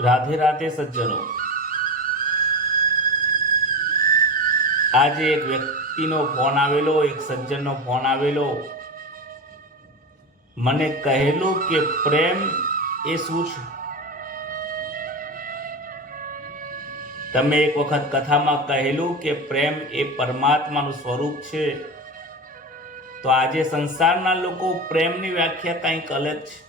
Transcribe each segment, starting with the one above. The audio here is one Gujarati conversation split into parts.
રાધે રાધે સજ્જનો. આજે એક વ્યક્તિનો ફોન આવેલો, એક સજ્જનનો ફોન આવેલો. મને કહેલું કે પ્રેમ એ શું છે? તમે એક વખત કથામાં કહેલું કે પ્રેમ એ પરમાત્માનું સ્વરૂપ છે. તો આજે સંસારના લોકો પ્રેમની વ્યાખ્યા કંઈક અલગ છે.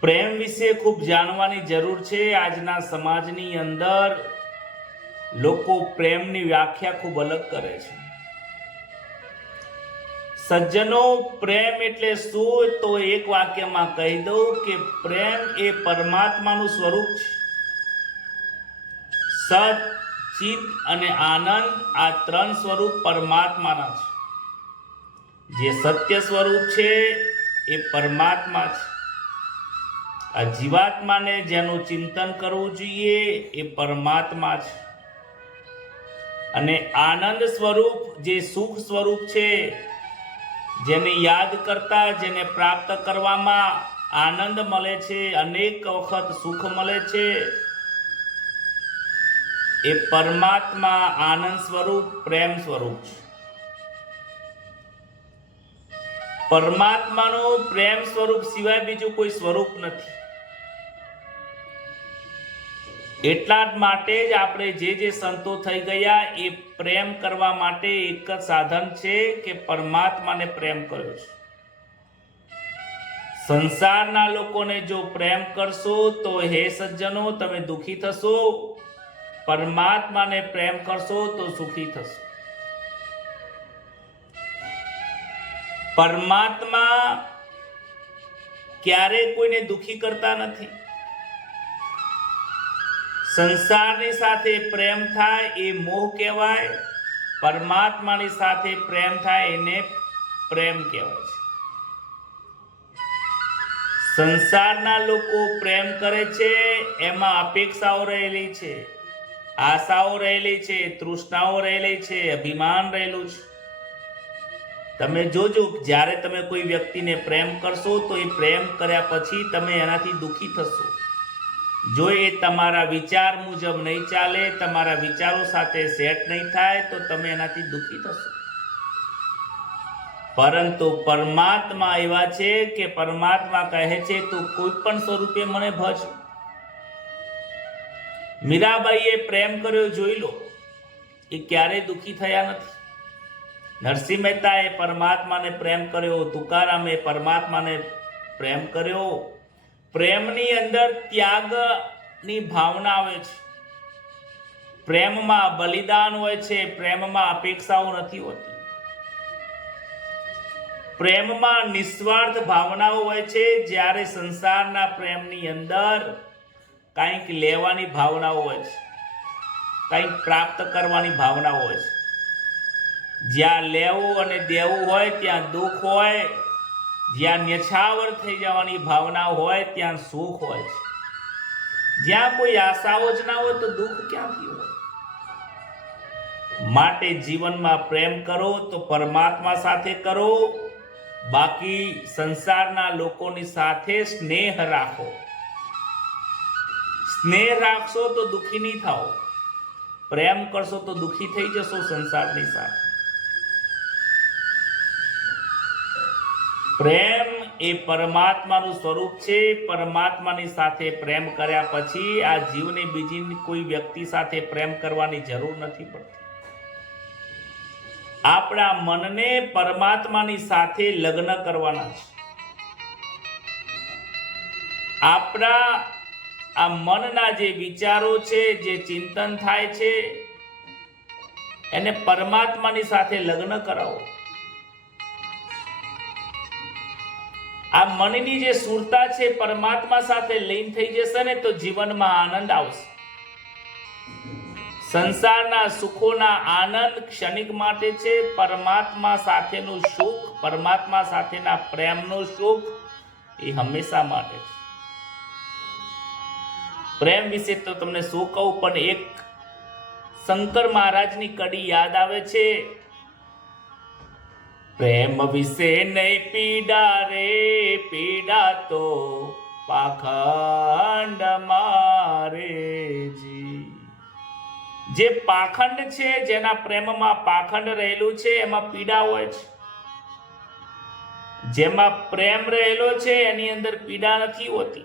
પ્રેમ વિશે ખૂબ જાણવાની જરૂર છે. આજના સમાજની અંદર લોકો પ્રેમની વ્યાખ્યા ખૂબ અલગ કરે છે. સજ્જનો પ્રેમ એટલે શું તો એક વાક્યમાં કહી દઉં કે પ્રેમ એ પરમાત્માનું સ્વરૂપ છે. સત, ચિત્ત અને આનંદ આ ત્રણ સ્વરૂપ પરમાત્માના છે. જે સત્ય સ્વરૂપ છે એ પરમાત્મા છે. આ જીવાત્માને જેનું ચિંતન કરવું જોઈએ એ પરમાત્મા છે. અને આનંદ સ્વરૂપ જે સુખ સ્વરૂપ છે, જેને યાદ કરતા, જેને પ્રાપ્ત કરવામાં આનંદ મળે છે, અનેક વખત સુખ મળે છે, એ પરમાત્મા આનંદ સ્વરૂપ, પ્રેમ સ્વરૂપ છે. પરમાત્માનું પ્રેમ સ્વરૂપ સિવાય બીજું કોઈ સ્વરૂપ નથી. એટલા જ માટે જ આપણે જે જે સંતો થઈ ગયા, એ પ્રેમ કરવા માટે એક જ સાધન છે કે પરમાત્માને પ્રેમ કર્યો છે. સંસારના લોકોને જો પ્રેમ કરશો તો હે સજ્જનો, તમે દુખી થશો. પરમાત્માને પ્રેમ કરશો તો સુખી થશો. પરમાત્મા ક્યારે કોઈને દુખી કરતા નથી. સંસારની સાથે પ્રેમ થાય એ મોહ કહેવાય, પરમાત્માની સાથે પ્રેમ થાય એને પ્રેમ કહેવાય છે. સંસારના લોકો પ્રેમ કરે છે, એમાં અપેક્ષાઓ રહેલી છે, આશાઓ રહેલી છે, તૃષ્ણાઓ રહેલી છે, અભિમાન રહેલું છે. તમે જોજો, જ્યારે તમે કોઈ વ્યક્તિને પ્રેમ કરશો, તો એ પ્રેમ કર્યા પછી તમે એનાથી દુઃખી થશો. જો એ તમારા વિચાર મુજબ નહીં ચાલે, તમારા વિચારો સાથે સેટ નહીં થાય, તો તમે એનાથી દુઃખી થશો. પરંતુ પરમાત્મા એવા છે કે પરમાત્મા કહે છે, તું કોઈ પણ સ્વરૂપે મને ભજ. મીરાબાઈએ પ્રેમ કર્યો, જોઈ લો, એ ક્યારેય દુઃખી થયા નથી. નરસિંહ મહેતાએ પરમાત્માને પ્રેમ કર્યો, તુકારામે પરમાત્માને પ્રેમ કર્યો. પ્રેમની અંદર ત્યાગની ભાવના આવે છે. પ્રેમમાં બલિદાન હોય છે, પ્રેમમાં અપેક્ષાઓ નથી હોતી. પ્રેમમાં નિસ્વાર્થ ભાવનાઓ હોય છે, જ્યારે સંસારના પ્રેમની અંદર કંઈક લેવાની ભાવનાઓ હોય છે. કંઈક પ્રાપ્ત કરવાની ભાવનાઓ હોય છે. જ્યાં લેવું અને દેવું હોય, ત્યાં દુઃખ હોય, જ્યાં ન્યછાવર થઈ જવાની ભાવના હોય, ત્યાં સુખ હોય છે. જ્યાં કોઈ આશાઓ જ ના હોય, તો દુઃખ ક્યાંથી હોય? માટે જીવનમાં પ્રેમ કરો, તો પરમાત્મા સાથે કરો. બાકી સંસારના લોકોની સાથે સ્નેહ રાખો. સ્નેહ રાખશો તો દુઃખી નહીં થાઓ. પ્રેમ કરશો તો દુઃખી થઈ જશો સંસારની સાથે. પ્રેમ એ પરમાત્માનું સ્વરૂપ છે. પરમાત્માની સાથે પ્રેમ કર્યા પછી આ જીવને બીજી કોઈ વ્યક્તિ સાથે પ્રેમ કરવાની જરૂર નથી પડતી. આપણા મનને પરમાત્માની સાથે લગ્ન કરવાના છે. આપણા આ મનના જે વિચારો છે, જે ચિંતન થાય છે, એને પરમાત્માની સાથે લગ્ન કરાવો. આ મનની જે સુરતા છે, પરમાત્મા સાથે લીન થઈ જશે ને, તો જીવનમાં આનંદ આવશે. સંસારના સુખોના આનંદ ક્ષણિક માટે છે, પરમાત્મા સાથેનું સુખ, પરમાત્મા સાથેના પ્રેમનું સુખ એ હંમેશા માટે છે. પ્રેમ વિશે તો તમને શું કહું, પણ એક શંકર મહારાજની કડી યાદ આવે છે પ્રેમ વિશે નહીં પીડા રે, પીડા તો પાખંડ મારે જી. જે પાખંડ છે, જેના પ્રેમમાં પાખંડ રહેલું છે, એમાં પીડા હોય છે. જેમાં પ્રેમ રહેલો છે, એની અંદર પીડા નથી હોતી.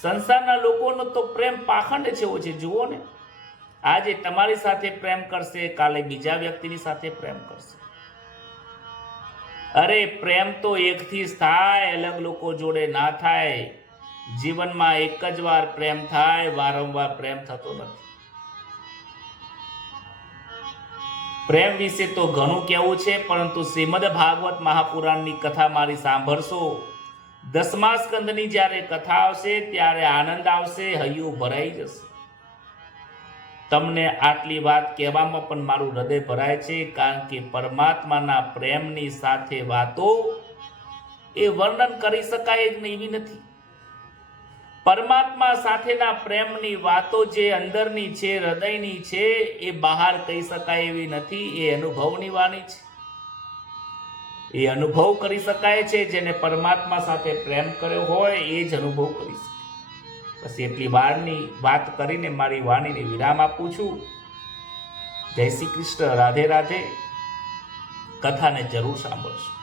સંસારના લોકોનો તો પ્રેમ પાખંડ જેવો છે, જુઓ ને. આજે તમારી સાથે પ્રેમ કરશે, કાલે બીજા વ્યક્તિની સાથે પ્રેમ કરશે. અરે પ્રેમ તો એકથી જ થાય, અલગ લોકો જોડે ના થાય. જીવનમાં એક જ વાર પ્રેમ થાય, વારંવાર પ્રેમ થતો નથી. પ્રેમ વિશે તો ઘણું કહેવું છે, પરંતુ શ્રીમદ ભાગવત મહાપુરાણની કથા મારી સાંભળશો. દસમા સ્કંદની જ્યારે કથા આવશે, ત્યારે આનંદ આવશે, હૈયું ભરાઈ જશે. તમને આટલી વાત કહેવામાં પણ મારું હૃદય ભરાય છે, કારણ કે પરમાત્માના પ્રેમની સાથે વાતો એ વર્ણન કરી શકાય જ નહીં એવી નથી. પરમાત્મા સાથેના પ્રેમની વાતો જે અંદરની છે, હૃદયની છે, એ બહાર કહી શકાય એવી નથી, એ અનુભવની વાણી છે. એ અનુભવ કરી શકાય છે, જેને પરમાત્મા સાથે પ્રેમ કર્યો હોય, એ જ અનુભવ કરી શકે બસ એટલી વારની વાત કરીને મારી વાણીને વિરામ આપું છું. જય શ્રી કૃષ્ણ. રાધે રાધે. કથાને જરૂર સાંભળશું.